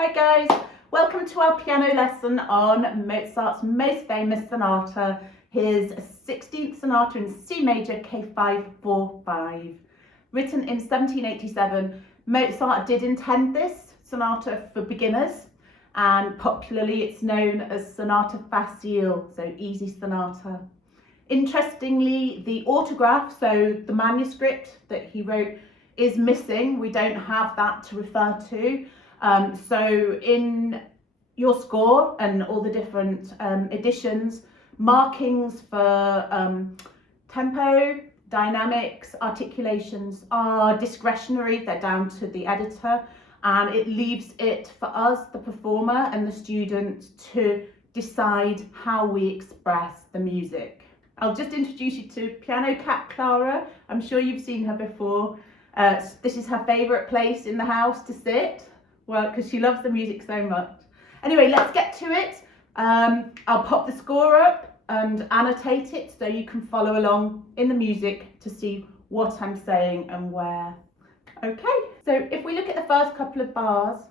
Hi guys, welcome to our piano lesson on Mozart's most famous sonata, his 16th sonata in C major k545. Written in 1787, Mozart did intend this sonata for beginners, and popularly it's known as sonata facile, so easy sonata. Interestingly, the autograph, so the manuscript that he wrote, is missing. We don't have that to refer to. So in your score and all the different editions, markings for tempo, dynamics, articulations are discretionary. They're down to the editor, and it leaves it for us, the performer and the student, to decide how we express the music. I'll just introduce you to piano cat Clara. I'm sure you've seen her before. This is her favourite place in the house to sit. Well, because she loves the music so much. Anyway, let's get to it. I'll pop the score up and annotate it so you can follow along in the music to see what I'm saying and where. Okay, so if we look at the first couple of bars,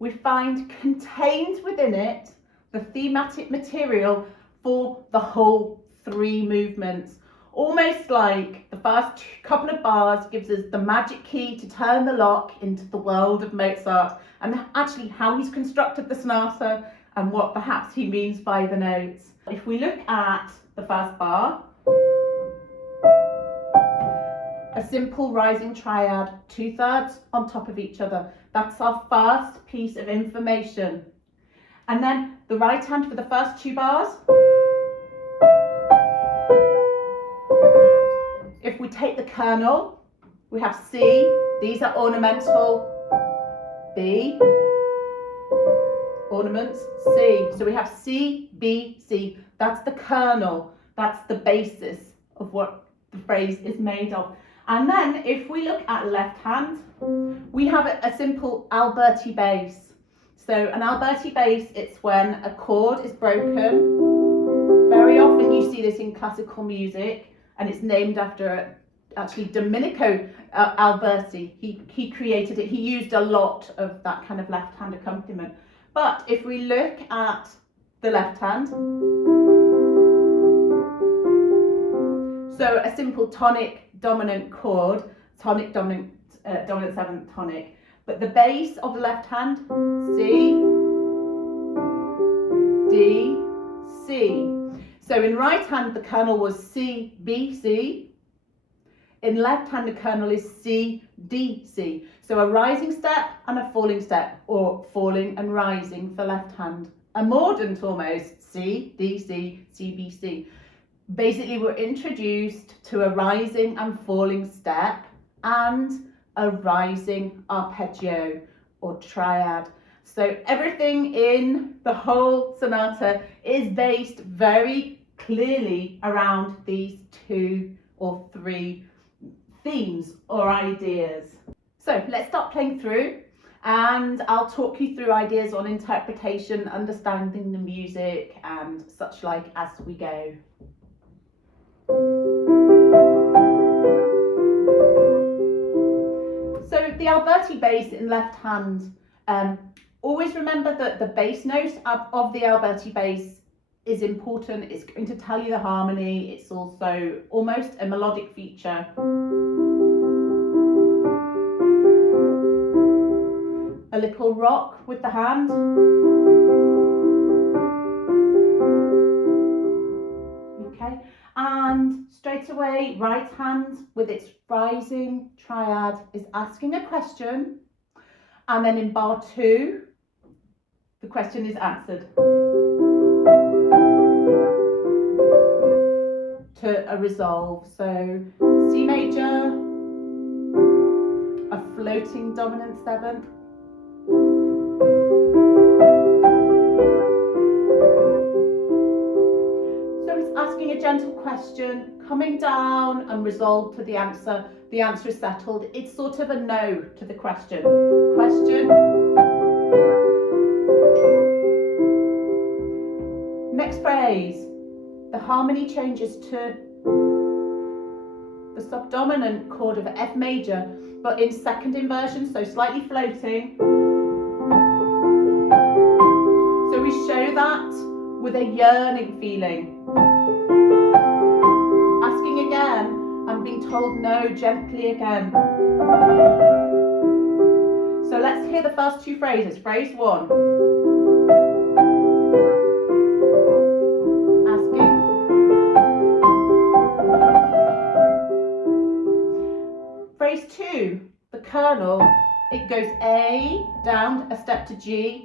we find contained within it the thematic material for the whole three movements. Almost like the first couple of bars gives us the magic key to turn the lock into the world of Mozart, and actually how he's constructed the sonata and what perhaps he means by the notes. If we look at the first bar, a simple rising triad, 2/3 on top of each other. That's our first piece of information. And then the right hand for the first two bars. If we take the kernel, we have C, these are ornamental, B, ornaments, C. So we have C, B, C. That's the kernel. That's the basis of what the phrase is made of. And then if we look at left hand, we have a simple Alberti bass. So an Alberti bass, it's when a chord is broken. Very often you see this in classical music, and it's named after actually Domenico Alberti. He created it. He used a lot of that kind of left hand accompaniment. But if we look at the left hand, so a simple tonic dominant chord, tonic dominant dominant seventh tonic, but the bass of the left hand, C, D, C. So in right hand the kernel was C, B, C. In left hand the kernel is C, D, C. So a rising step and a falling step, or falling and rising for left hand. A mordant almost, C, D, C, C, B, C. Basically we're introduced to a rising and falling step and a rising arpeggio or triad. So everything in the whole sonata is based very clearly around these two or three themes or ideas. So let's start playing through, and I'll talk you through ideas on interpretation, understanding the music and such like as we go. So the Alberti bass in left hand, always remember that the bass note of the Alberti bass is important. It's going to tell you the harmony. It's also almost a melodic feature. A little rock with the hand. Okay, and straight away, right hand with its rising triad is asking a question, and then in bar 2, the question is answered to a resolve. So C major, a floating dominant seventh, so it's asking a gentle question, coming down and resolved to the answer. The answer is settled. It's sort of a no to the question. Question. Next phrase. The harmony changes to the subdominant chord of F major, but in second inversion, so slightly floating. with a yearning feeling. Asking again and being told no gently again. So let's hear the first two phrases. Phrase 1. Asking. Phrase 2. The kernel. It goes A, down a step to G,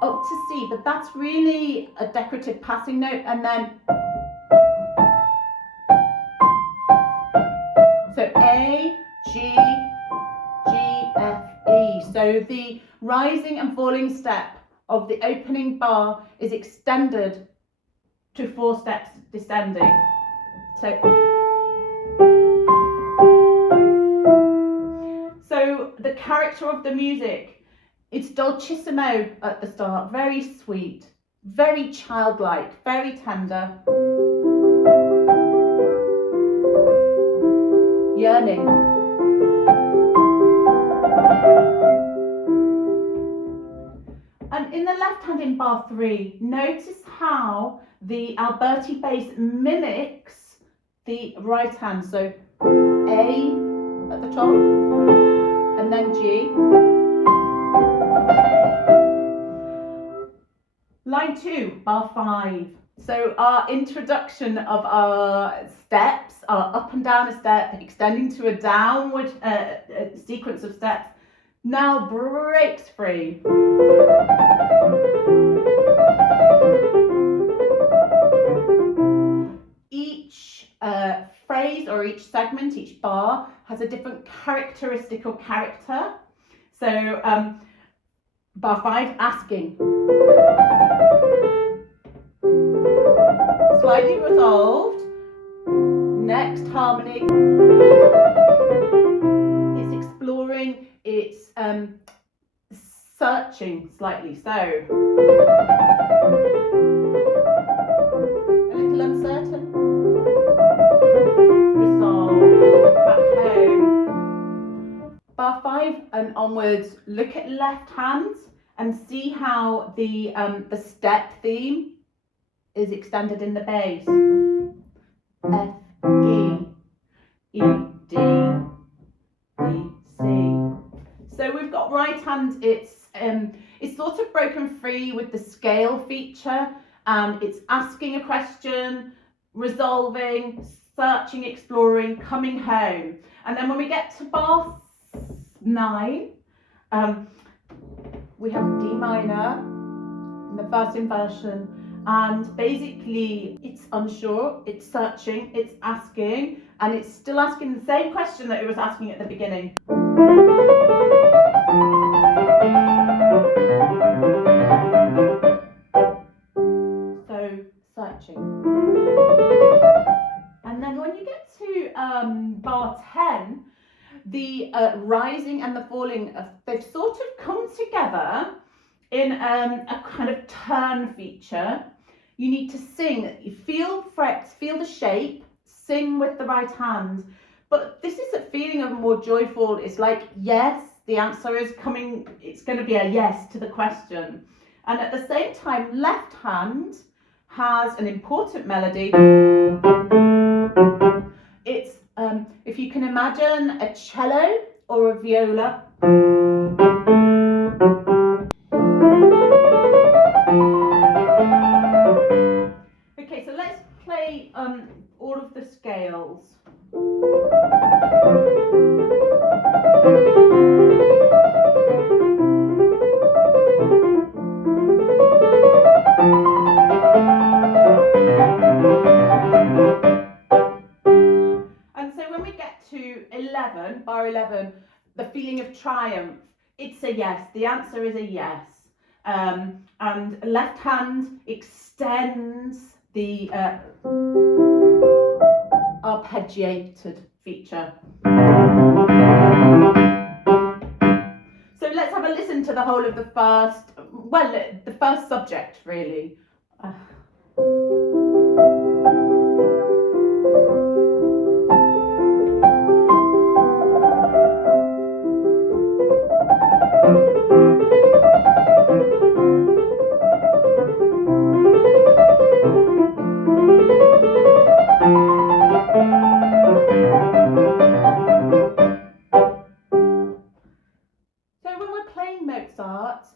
up to C, but that's really a decorative passing note, and then so A, G, G, F, E. So the rising and falling step of the opening bar is extended to 4 steps descending. So the character of the music, it's dolcissimo at the start, very sweet, very childlike, very tender. Yearning. And in the left hand in bar 3, notice how the Alberti bass mimics the right hand. So A at the top, and then G. Line 2, bar 5. So our introduction of our steps, our up and down a step, extending to a downward sequence of steps, now breaks free. Each phrase or each segment, each bar, has a different characteristic or character. So bar 5, asking. Slightly resolved. Next harmony. It's exploring, it's searching slightly. So a little uncertain. Resolve. Back home. Bar 5 and onwards, look at left hand and see how the step theme is extended in the bass. F, E, E, D, D, C. So we've got right hand, it's sort of broken free with the scale feature, and it's asking a question, resolving, searching, exploring, coming home. And then when we get to bar 9, we have D minor in the first inversion, and basically it's unsure, it's searching, it's asking, and it's still asking the same question that it was asking at the beginning. So searching. And then when you get to bar 10, the rising and the falling, they've sort of come together in a kind of turn feature. You need to sing, you feel frets, feel the shape, sing with the right hand. But this is a feeling of more joyful, it's like, yes, the answer is coming, it's going to be a yes to the question. And at the same time, left hand has an important melody. It's, if you can imagine a cello or a viola. Okay, so let's play all of the scales. And so when we get to 11, bar 11, the feeling of triumph, it's a yes. The answer is a yes. And left hand extends the arpeggiated feature. So let's have a listen to the whole of the first subject, really. Mozart,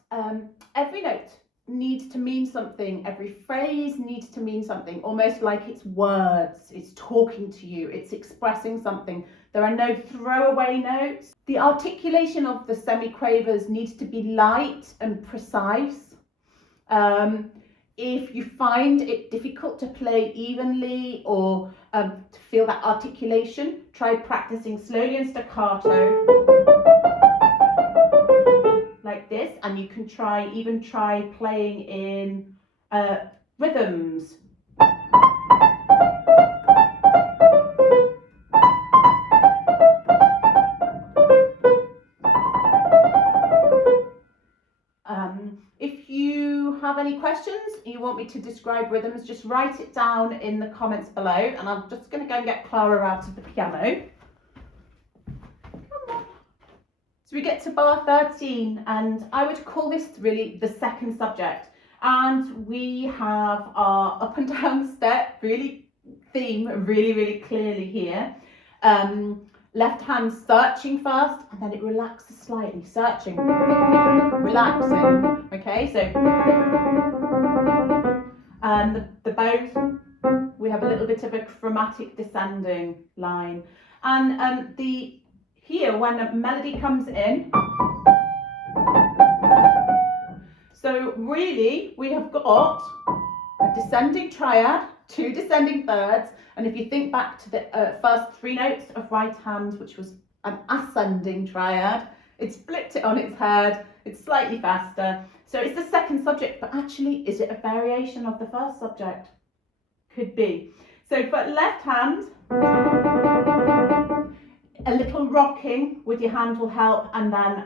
every note needs to mean something, every phrase needs to mean something, almost like it's words, it's talking to you, it's expressing something. There are no throwaway notes. The articulation of the semiquavers needs to be light and precise. If you find it difficult to play evenly or to feel that articulation, try practicing slowly and staccato like this, and you can even try playing in rhythms. If you have any questions, you want me to describe rhythms, just write it down in the comments below, and I'm just going to go and get Clara out of the piano. Come on. So we get to bar 13, and I would call this really the second subject, and we have our up and down step, really clearly here. Left hand searching first, and then it relaxes slightly, searching, relaxing. Okay, so and the bows, we have a little bit of a chromatic descending line, and here when a melody comes in, so really we have got a descending triad, 2 descending thirds, and if you think back to the first 3 notes of right hand, which was an ascending triad, it's flipped it on its head, it's slightly faster. So it's the second subject, but actually, is it a variation of the first subject? Could be. So for left hand, a little rocking with your hand will help, and then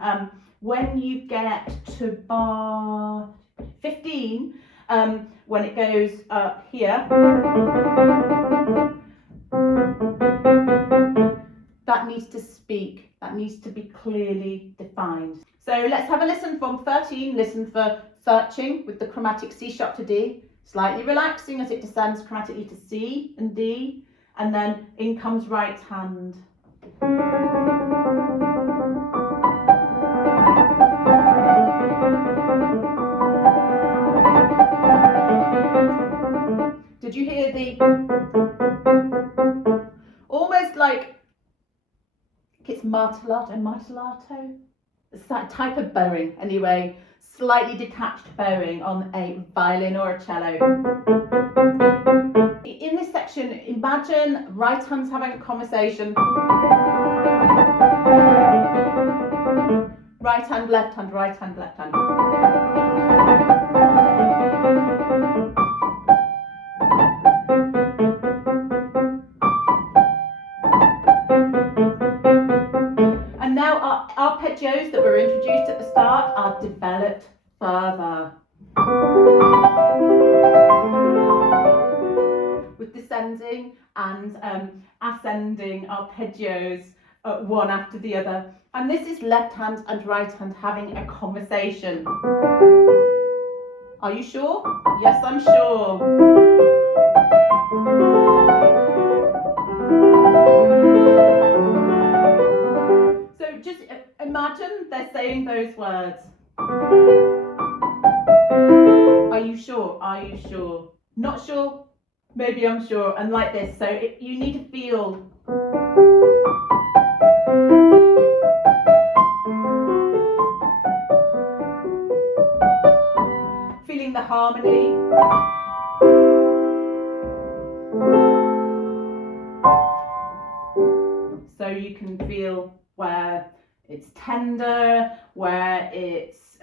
when you get to bar 15, when it goes here, that needs to speak, that needs to be clearly defined. So let's have a listen from 13, listen for searching with the chromatic C sharp to D, slightly relaxing as it descends chromatically to C and D, and then in comes right hand. Did you hear the, almost like it's martellato? It's that type of bowing anyway, slightly detached bowing on a violin or a cello. In this section, imagine right hand's having a conversation. Right hand, left hand, right hand, left hand. And now our arpeggios that were introduced at the start are developed further, with descending and ascending arpeggios one after the other. And this is left hand and right hand having a conversation. Are you sure? Yes, I'm sure. So just imagine they're saying those words. Are you sure? Are you sure? Not sure? Maybe I'm sure. And like this. So you need to feel. Feeling the harmony. So you can feel where it's tender, where it's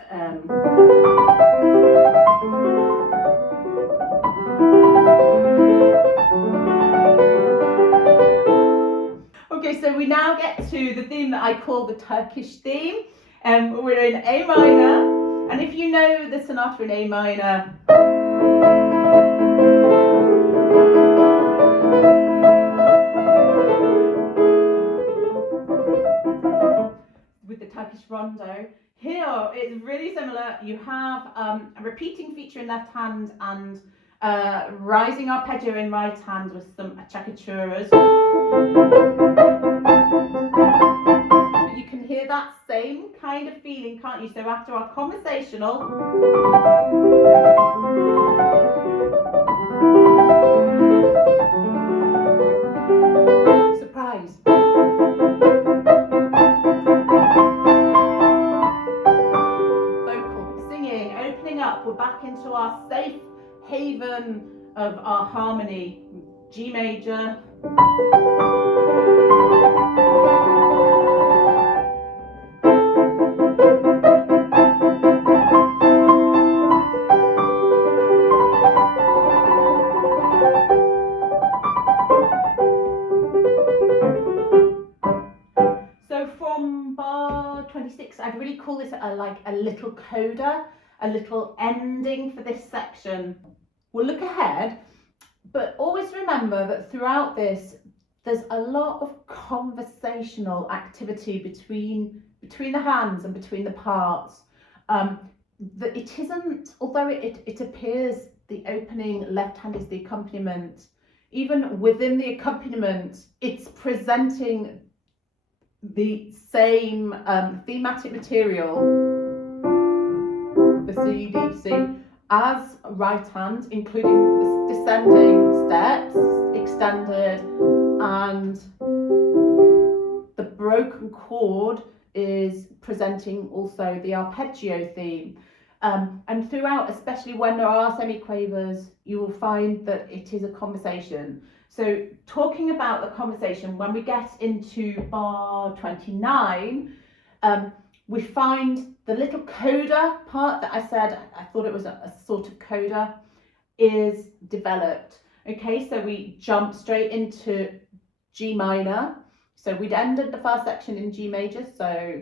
okay, so we now get to the theme that I call the Turkish theme. We're in A minor, and if you know the sonata in A minor, with the Turkish rondo, here it's really similar. You have a repeating feature in left hand and rising arpeggio in right hand with some acciacchituras. But you can hear that same kind of feeling, can't you? So after our conversational, surprise. Vocal, singing, opening up, we're back into our safe haven of our harmony. G major. So from bar 26, I'd really call this like a little coda, a little ending for this section. We'll look ahead, but always remember that throughout this, there's a lot of conversational activity between the hands and between the parts. That it isn't, although it appears the opening left hand is the accompaniment, even within the accompaniment, it's presenting the same thematic material, the C, D, C, as right hand, including the descending steps, extended, and the broken chord is presenting also the arpeggio theme. And throughout, especially when there are semiquavers, you will find that it is a conversation. So talking about the conversation, when we get into bar 29, we find the little coda part that I said, I thought it was a sort of coda, is developed. Okay, so we jump straight into G minor. So we'd ended the first section in G major, so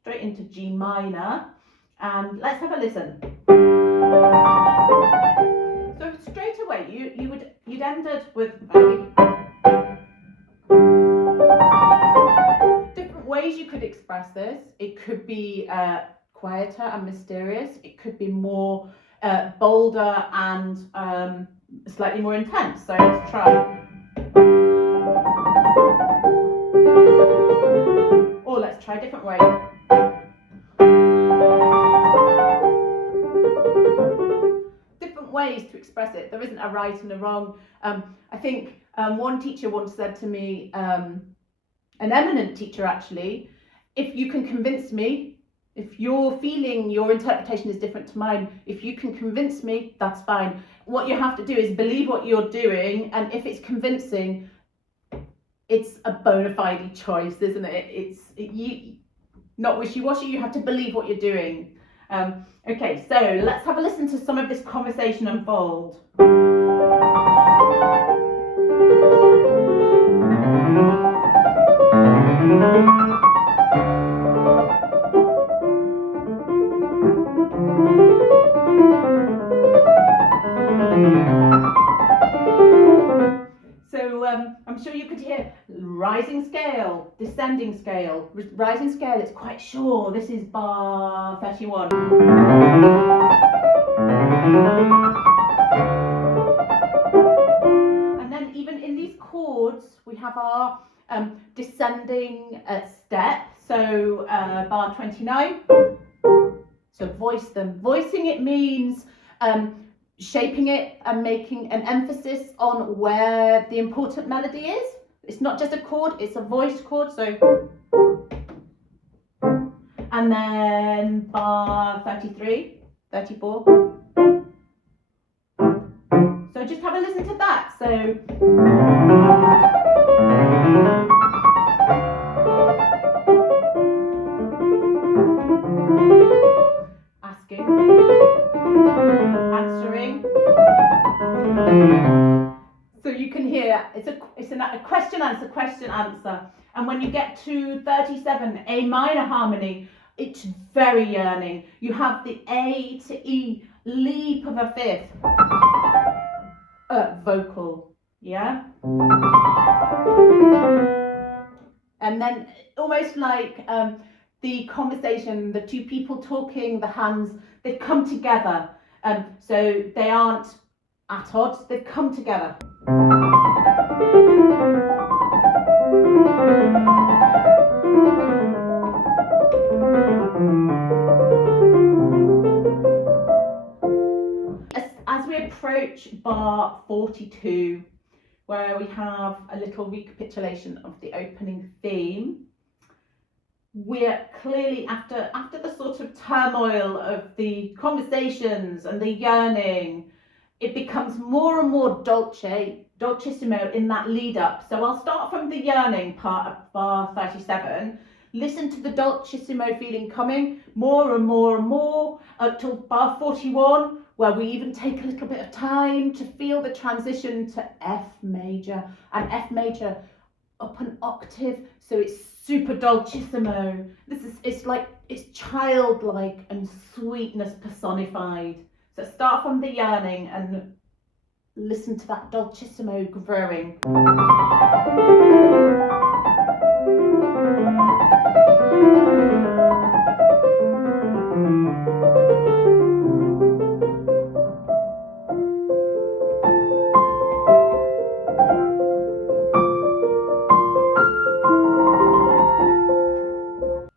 straight into G minor. And let's have a listen. So straight away, you'd ended with different ways you could express this. It could be quieter and mysterious. It could be more bolder and slightly more intense. So let's try. Or let's try a different way. Ways to express it. There isn't a right and a wrong. I think one teacher once said to me, an eminent teacher actually, if you can convince me, if you're feeling your interpretation is different to mine, if you can convince me, that's fine. What you have to do is believe what you're doing, and if it's convincing, it's a bona fide choice, isn't it? You not wishy-washy, you have to believe what you're doing. Okay, so let's have a listen to some of this conversation unfold. So I'm sure you could hear rising scale, descending scale. Rising scale, it's quite sure. This is bar 31. And then even in these chords, we have our descending step. So bar 29. So voice them. Voicing it means shaping it and making an emphasis on where the important melody is. It's not just a chord, it's a voiced chord. So, and then bar 33, 34. So just have a listen to that. So asking, answering. So you can hear it's a question answer. And when you get to 37, A minor harmony, it's very yearning. You have the A to E leap of a fifth vocal, yeah. And then almost like the conversation, the two people talking, the hands, they've come together. So they aren't at odds, they've come together. approach bar 42, where we have a little recapitulation of the opening theme. We're clearly, after the sort of turmoil of the conversations and the yearning, it becomes more and more dolcissimo in that lead up. So I'll start from the yearning part of bar 37. Listen to the dolcissimo feeling coming more and more and more up till bar 41, where we even take a little bit of time to feel the transition to F major, and F major up an octave, so it's super dolcissimo. It's childlike and sweetness personified. So start from the yearning and listen to that dolcissimo growing.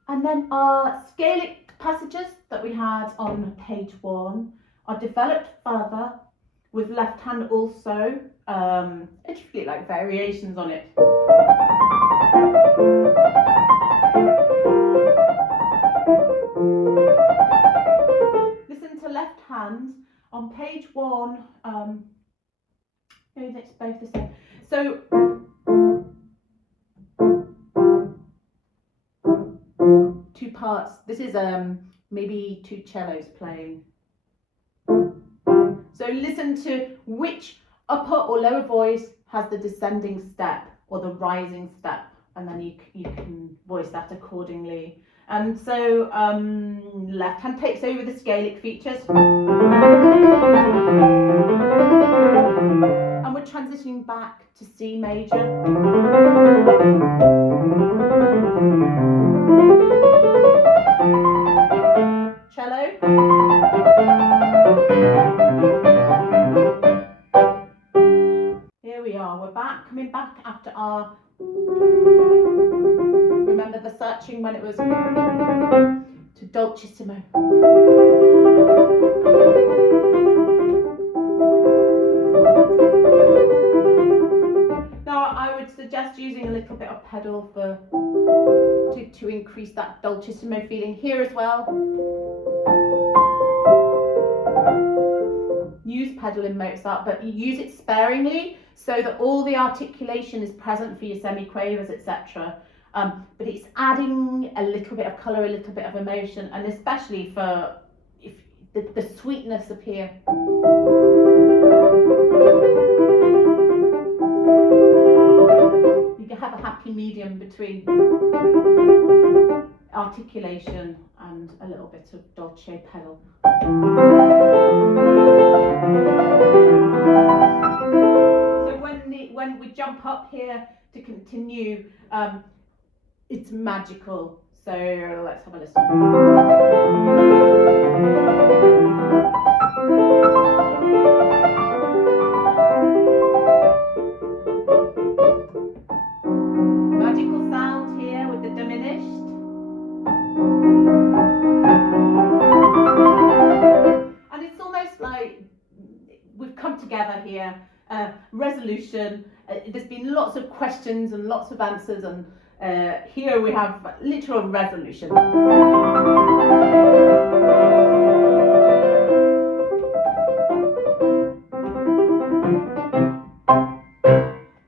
And then our scalic passages that we had on page 1 are developed further with left hand also, literally like variations on it. Listen to left hand on page 1, maybe it's both the same. So two parts. This is maybe two cellos playing. So listen to which upper or lower voice has the descending step or the rising step, and then you can voice that accordingly. And so left hand takes over the scalic features. And we're transitioning back to C major. Cello. Here we are, we're back, coming back after our, remember the searching when it was to dolcissimo. Now I would suggest using a little bit of pedal to increase that dolcissimo feeling here as well. Use pedal in Mozart, but you use it sparingly so that all the articulation is present for your semiquavers, etc. But it's adding a little bit of colour, a little bit of emotion, and especially for if the sweetness of here. You can have a happy medium between articulation and a little bit of dolce pedal. So when we jump up here to continue, it's magical. So let's have a listen. Magical sound here with the diminished. And it's almost like we've come together here, resolution. There's been lots of questions and lots of answers, and here we have literal resolution.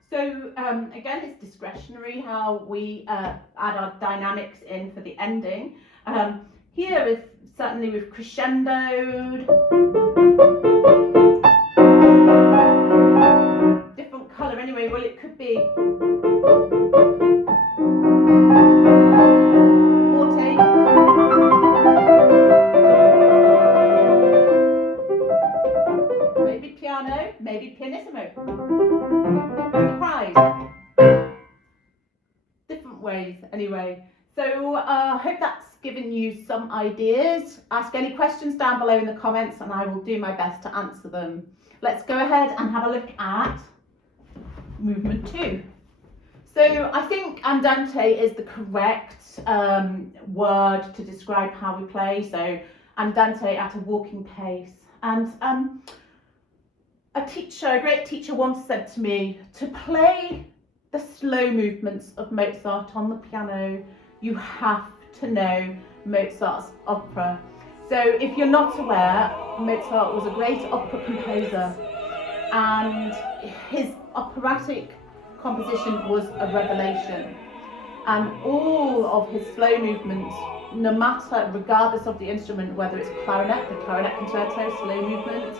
So again, it's discretionary how we add our dynamics in for the ending. Here is certainly we've crescendoed. Different colour anyway, well it could be forte, maybe piano, maybe pianissimo. Surprise. Different ways anyway. So I hope that's given you some ideas. Ask any questions down below in the comments and I will do my best to answer them. Let's go ahead and have a look at movement 2. So I think Andante is the correct word to describe how we play. So Andante at a walking pace. And A great teacher once said to me, to play the slow movements of Mozart on the piano, you have to know Mozart's opera. So if you're not aware, Mozart was a great opera composer, and his operatic composition was a revelation. And all of his slow movements, no matter, regardless of the instrument, whether it's clarinet, the clarinet concerto, slow movement,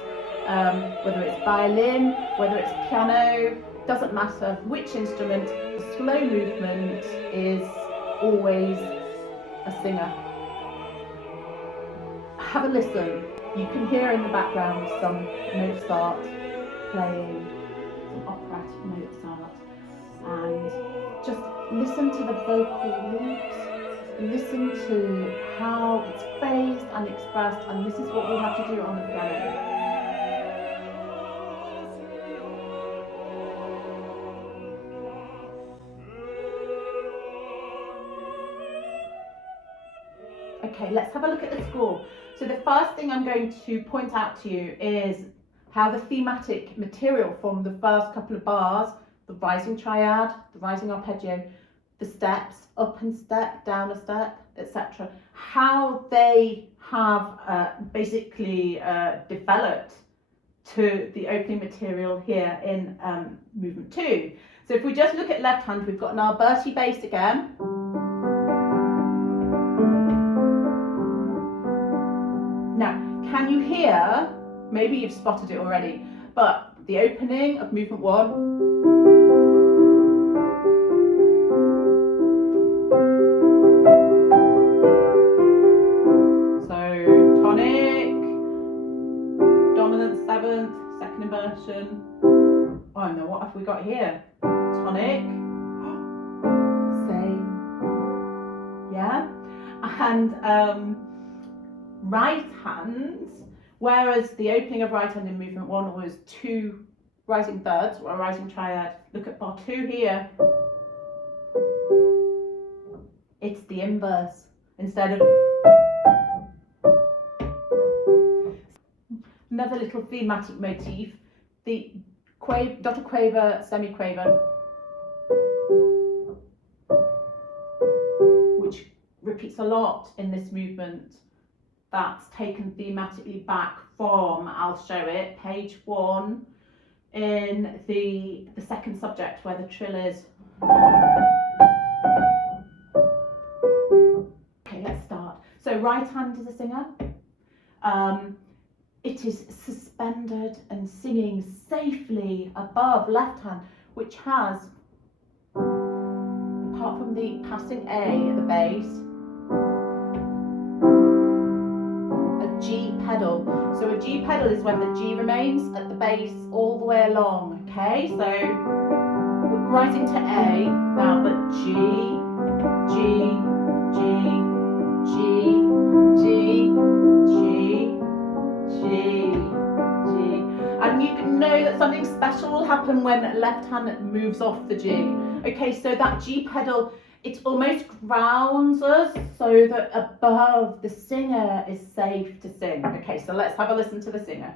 whether it's violin, whether it's piano, doesn't matter which instrument, the slow movement is always a singer. Have a listen. You can hear in the background some Mozart playing, some operatic Mozart, and just listen to the vocal loops, listen to how it's phrased and expressed, and this is what we have to do on the piano. Okay, let's have a look at the score. So the first thing I'm going to point out to you is how the thematic material from the first couple of bars, the rising triad, the rising arpeggio, the steps, up and step, down a step, etc., how they have basically developed to the opening material here in movement 2. So if we just look at left hand, we've got an Alberti bass again. Now, can you hear, maybe you've spotted it already, but the opening of movement 1, so tonic, dominant 7th, second inversion. Oh no, what have we got here? Tonic, same, yeah, and right hand, whereas the opening of right hand in movement 1 was 2 rising thirds or a rising triad. Look at bar 2 here. It's the inverse instead of. Another little thematic motif, the dotted quaver, semi-quaver, which repeats a lot in this movement. That's taken thematically back from, I'll show it, page 1 in the second subject where the trill is. Okay, let's start. So right hand is a singer. It is suspended and singing safely above left hand, which has, apart from the passing A at the bass, G pedal. So a G pedal is when the G remains at the bass all the way along. Okay, so we're rising to A now, but G, G, G, G, G, G, G, G. And you can know that something special will happen when left hand moves off the G. Okay, so that G pedal, it almost grounds us so that above the singer is safe to sing. Okay, so let's have a listen to the singer.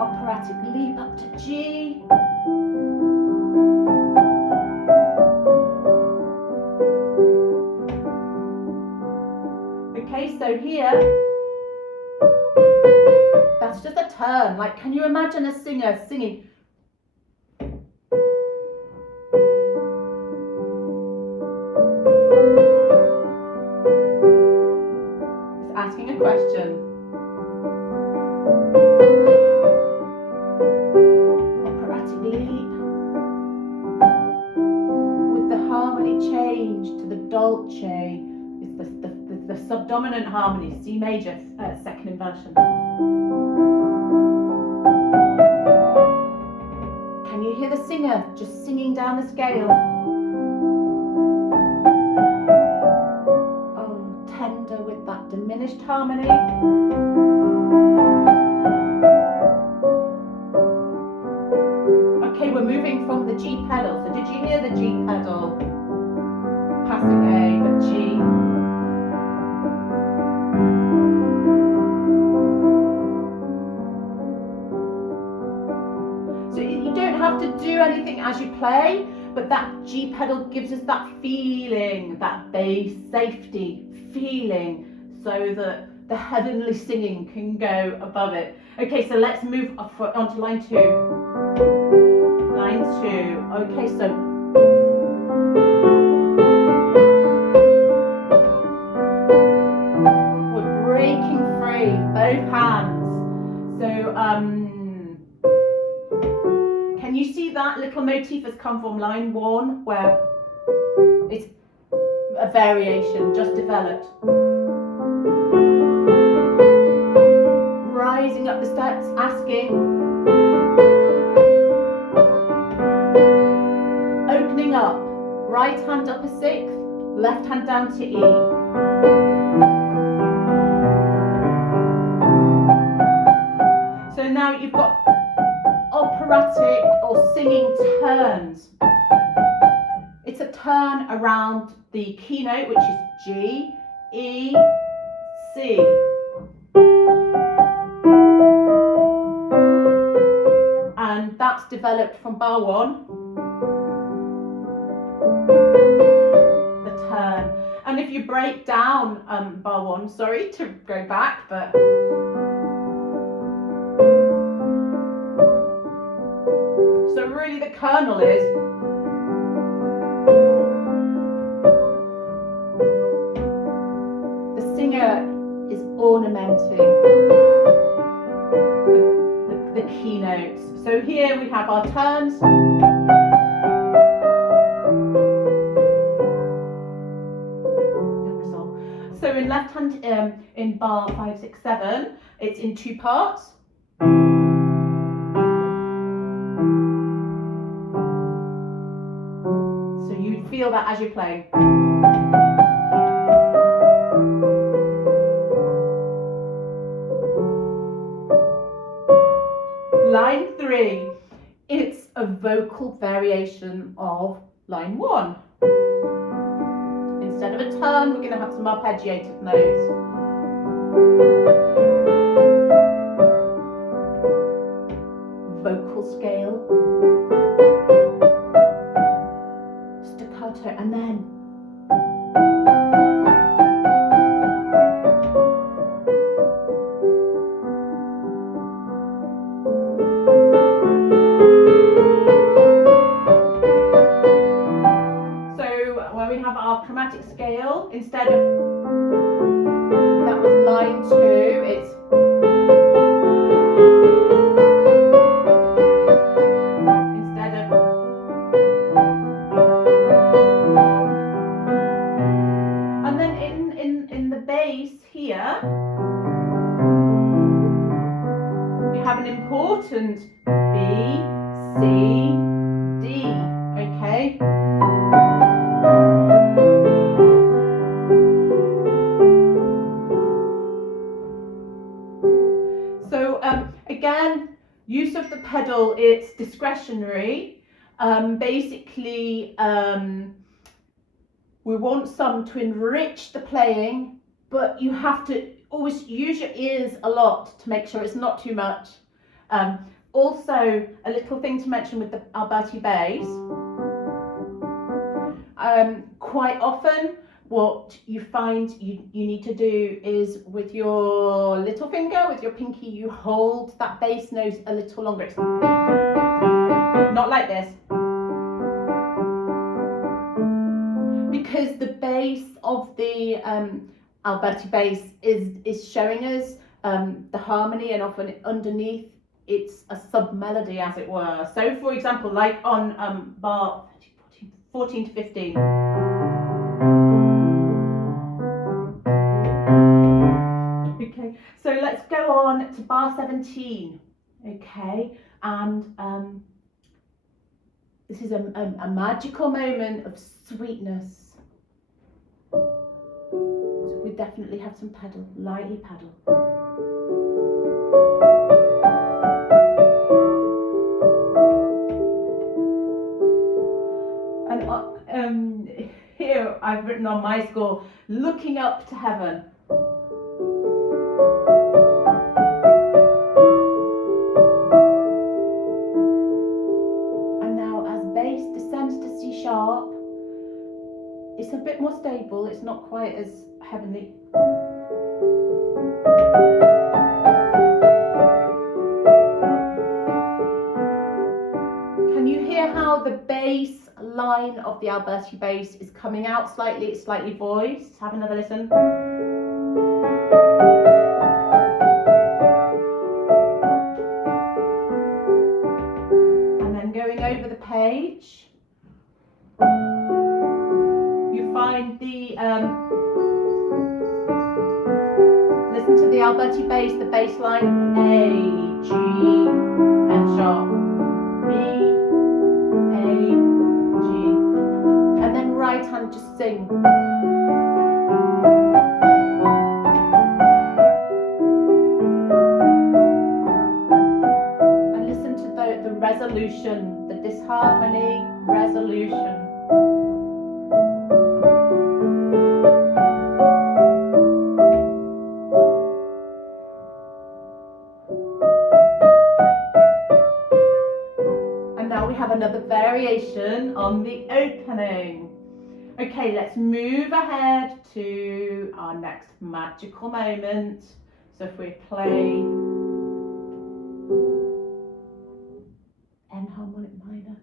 Operatic leap up to G. Okay, so here, that's just a turn. Like, can you imagine a singer singing? It's asking a question. Operatic leap. With the harmony change to the dolce. It's the subdominant harmony, C major, second inversion. Can you hear the singer just singing down the scale? Oh, tender with that diminished harmony. Okay, we're moving from the G pedal. So did you hear the G pedal? Passing A, but G. that G pedal gives us that feeling, that bass safety feeling, so that the heavenly singing can go above it. Okay, so let's move on to line 2. Line 2. Okay, so we're breaking free, both hands. So can you see that little motif has come from line 1, where it's a variation just developed? Rising up the steps, asking, opening up, right hand up a 6th, left hand down to E. So now you've got operatic or singing turns. It's a turn around the keynote, which is G, E, C. And that's developed from bar 1, the turn. And if you break down bar 1, sorry to go back, but so really the kernel is the singer is ornamenting the keynotes. So here we have our turns. So in left hand, in bar 5, 6, 7, it's in 2 parts. So you feel that as you're playing. Line 3, it's a vocal variation of line 1. Instead of a turn, we're going to have some arpeggiated notes. Vocal scale, staccato, and then when we have our chromatic scale, instead of that was line 2, it's instead of, and then in the bass here you have an important B, C, D, okay? So again, use of the pedal, it's discretionary. Basically, we want some to enrich the playing, but you have to always use your ears a lot to make sure it's not too much. Also, a little thing to mention with the Alberti bass, quite often what you find you need to do is with your little finger, with your pinky, you hold that bass note a little longer. It's not like this. Because the bass of the Alberti bass is showing us the harmony, and often underneath it's a sub-melody, as it were. So for example, like on bar 14 to 15. Okay, so let's go on to bar 17. Okay, and this is a magical moment of sweetness. So we definitely have some pedal, lightly pedal. And here I've written on my score, looking up to heaven. And now as bass descends to C sharp, It's a bit more stable, it's not quite as heavenly. Can you hear how the bass line of the Alberti bass is coming out slightly? It's slightly voiced. Have another listen. And then going over the page, you find the listen to the Alberti bass, the bass line A, G, F sharp, B, A, G, and then right hand just sing. And listen to the resolution, the disharmony, resolution. Another variation on the opening. Okay, let's move ahead to our next magical moment. So if we play N harmonic minor.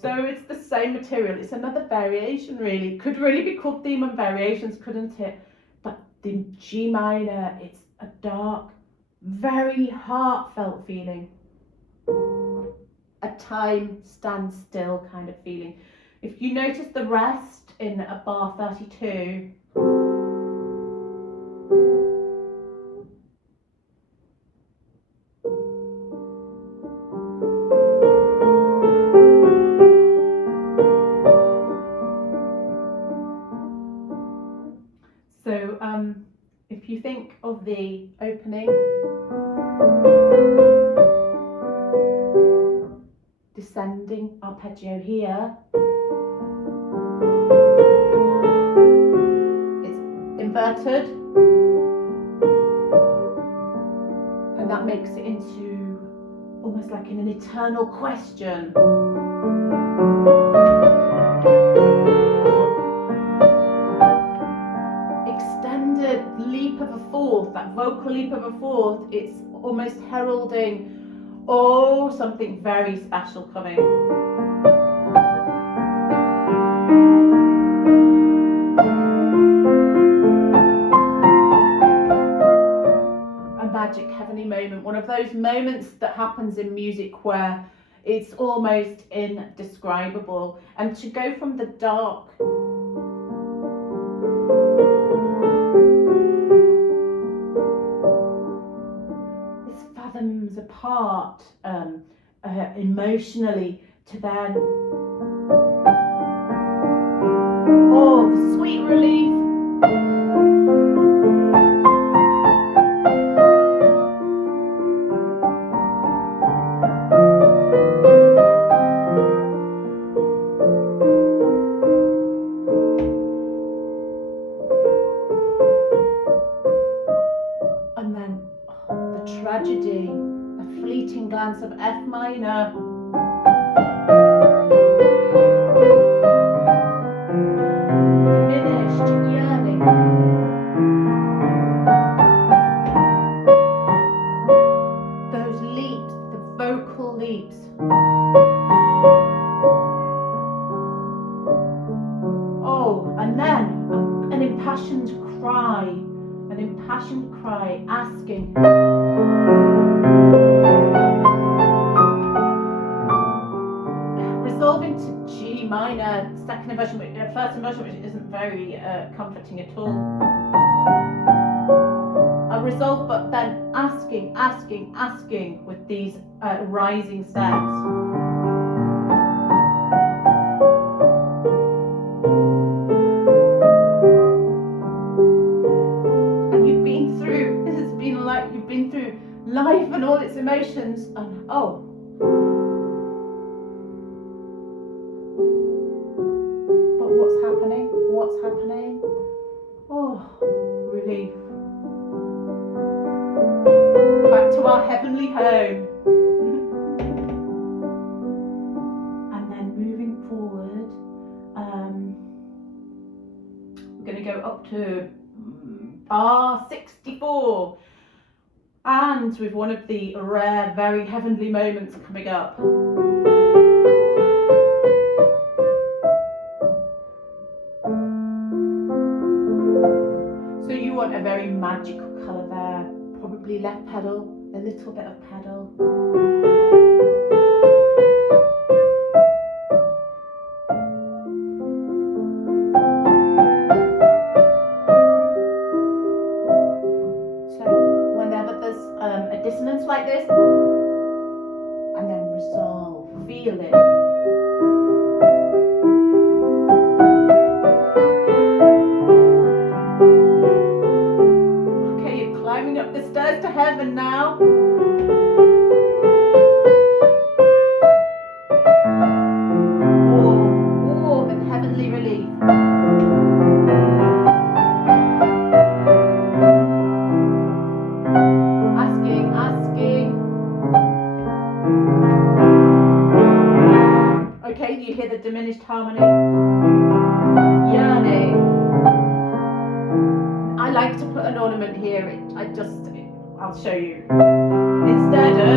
So it's the same material, it's another variation really. It could really be called theme and variations, couldn't it? But the G minor, it's a dark, very heartfelt feeling. A time stands still kind of feeling. If you notice the rest in a bar 32, if you think of the opening, descending arpeggio here, it's inverted, and that makes it into almost like an eternal question. Extended leap of a fourth, that vocal leap of a fourth, it's almost heralding, oh, something very special coming. A magic heavenly moment, one of those moments that happens in music where it's almost indescribable. And to go from the dark fathoms apart emotionally to then, oh, the sweet relief. And then the tragedy, a fleeting glance of F minor. Diminished yearning. Those leaps, the vocal leaps. Oh, and then an impassioned cry asking. Resolving to G minor, second inversion, first inversion, which isn't very comforting at all. A resolve, but then asking with these rising steps. You've been through life and all its emotions, and oh, but what's happening? Oh, relief. Back to our heavenly heavenly home. And then moving forward, we're going to go up to bar 64. And with one of the rare, very heavenly moments coming up. So you want a very magical colour there. Probably left pedal, a little bit of pedal. A dissonance like this, and then resolve, feel it. Okay, you're climbing up the stairs to heaven now. Warm and heavenly relief. Okay, you hear the diminished harmony. Yearning. I like to put an ornament here. I'll show you. Instead of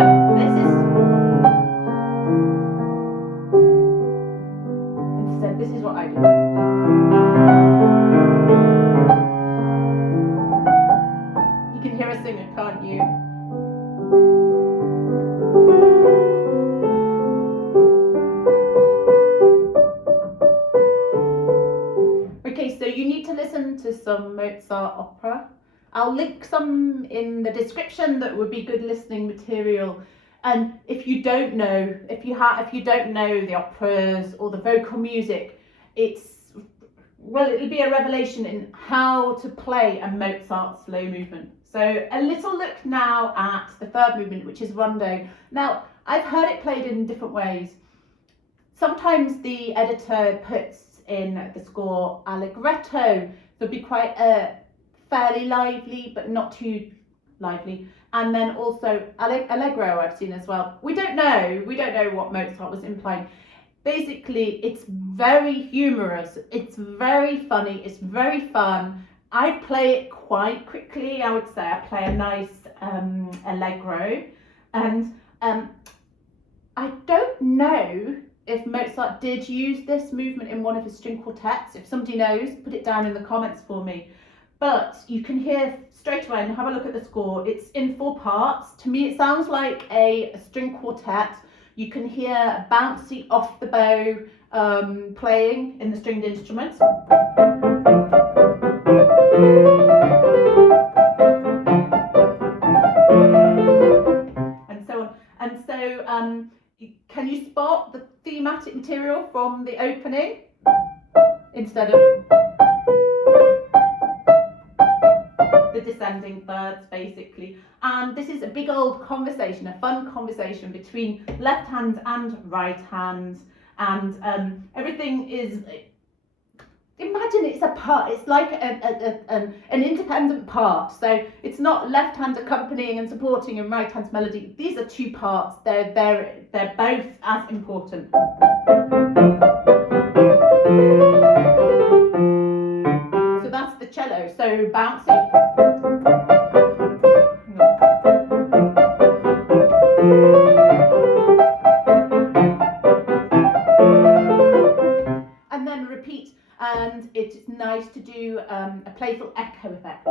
this is what I do. You can hear a singer, can't you? Okay, so you need to listen to some Mozart opera. I'll link some in the description that would be good listening material. And if you don't know, if you don't know the operas or the vocal music, it'll be a revelation in how to play a Mozart slow movement. So a little look now at the third movement, which is Rondo. Now, I've heard it played in different ways. Sometimes the editor puts in the score allegretto, so it'll be quite fairly lively, but not too lively. And then also allegro I've seen as well. We don't know what Mozart was implying. Basically, it's very humorous, it's very funny, it's very fun. I play it quite quickly, I would say. I play a nice allegro. And I don't know if Mozart did use this movement in one of his string quartets. If somebody knows, put it down in the comments for me. But you can hear straight away, and have a look at the score, it's in 4 parts. To me, it sounds like a string quartet. You can hear bouncy off the bow playing in the stringed instruments. And so on. And so can you spot the thematic material from the opening instead of the descending thirds, basically? And this is a big old conversation, a fun conversation between left hand and right hand, and everything is, imagine it's a part, it's like an independent part. So it's not left hand accompanying and supporting and right hand's melody. These are 2 parts. They're both as important. So that's the cello. So bouncy. And then repeat, and it's nice to do a playful echo effect.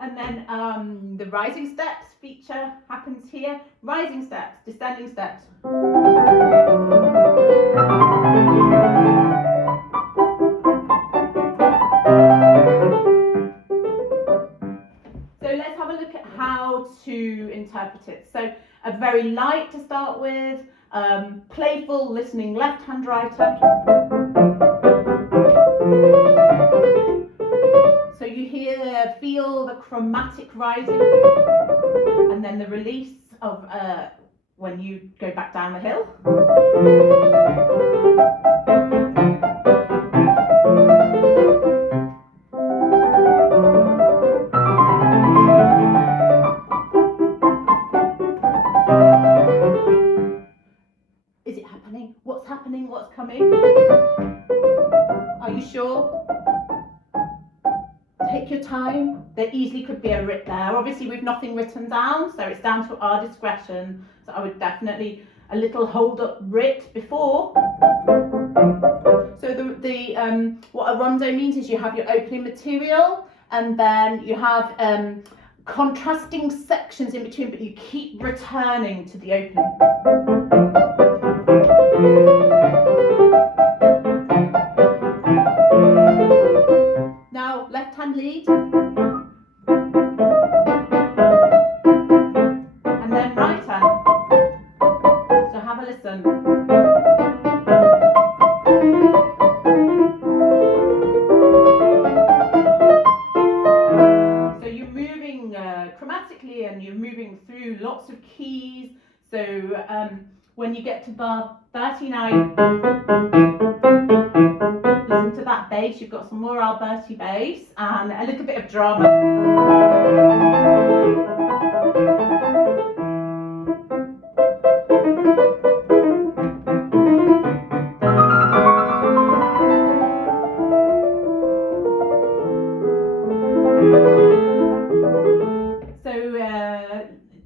And then the rising steps feature happens here. Rising steps, descending steps. So let's have a look at how to interpret it. So a very light to start with, playful listening left hand, right hand. So you feel the chromatic rising, and then the release of when you go back down the hill. before. Take your time. There easily could be a writ there. Obviously we've nothing written down, so it's down to our discretion. So I would definitely a little hold up writ before. So what a rondo means is you have your opening material and then you have contrasting sections in between, but you keep returning to the opening. Now, left hand lead. And then right hand. So have a listen. So you're moving chromatically and you're moving through lots of keys. So when you get to bar 39, listen to that bass. You've got some more Alberti bass and a little bit of drama. So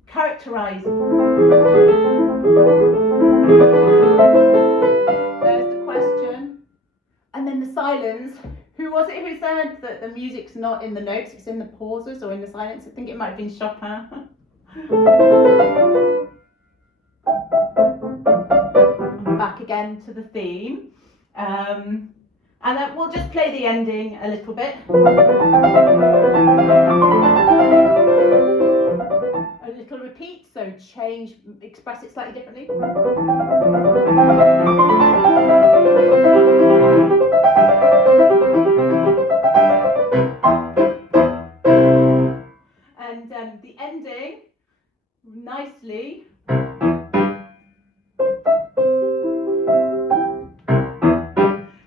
characterize. There's the question. And then the silence. Who was it who said that the music's not in the notes, it's in the pauses or in the silence? I think it might have been Chopin. I'm back again to the theme. And then we'll just play the ending a little bit. A little repeat, so change, express it slightly differently. And the ending, nicely.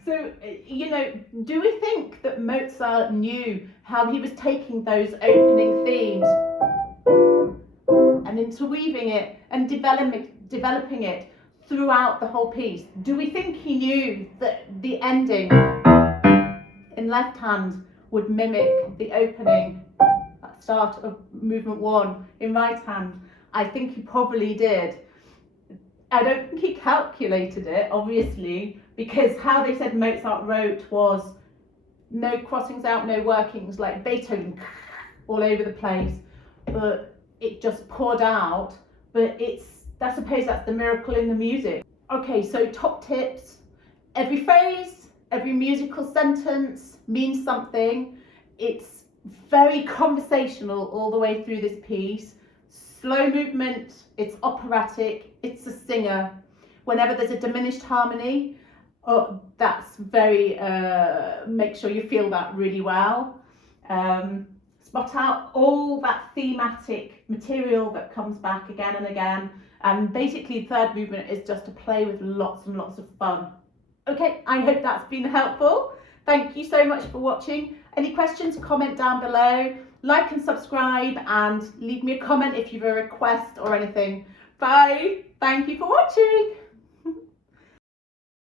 So, you know, do we think that Mozart knew how he was taking those opening themes and interweaving it and developing it throughout the whole piece? Do we think he knew that the ending in left hand would mimic the opening at start of movement 1 in right hand? I think he probably did. I don't think he calculated it, obviously, because how they said Mozart wrote was no crossings out, no workings, like Beethoven all over the place, but it just poured out. But I suppose that's the miracle in the music. Okay, so top tips. Every phrase, every musical sentence means something. It's very conversational all the way through this piece. Slow movement, it's operatic, it's a singer. Whenever there's a diminished harmony, that's very, make sure you feel that really well. Spot out all that thematic material that comes back again and again. And basically third movement is just to play with lots and lots of fun. Okay, I hope that's been helpful. Thank you so much for watching. Any questions, comment down below. Like and subscribe and leave me a comment if you have a request or anything. Bye. Thank you for watching.